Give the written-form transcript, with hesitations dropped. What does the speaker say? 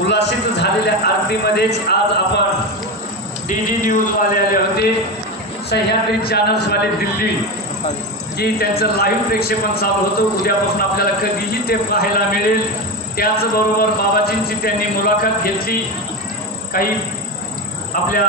उल्हासित झालेल्या आरतीमध्येच आज आपण DD न्यूजवाले आले होते, सह्याद्री चॅनल्सवाले दिल्ली, की त्यांचं लाईव्ह प्रक्षेपण चालू होतं. उद्यापासून आपल्याला कधीही ते पाहायला मिळेल. त्याचबरोबर बाबाजींची त्यांनी मुलाखत घेतली. काही आपल्या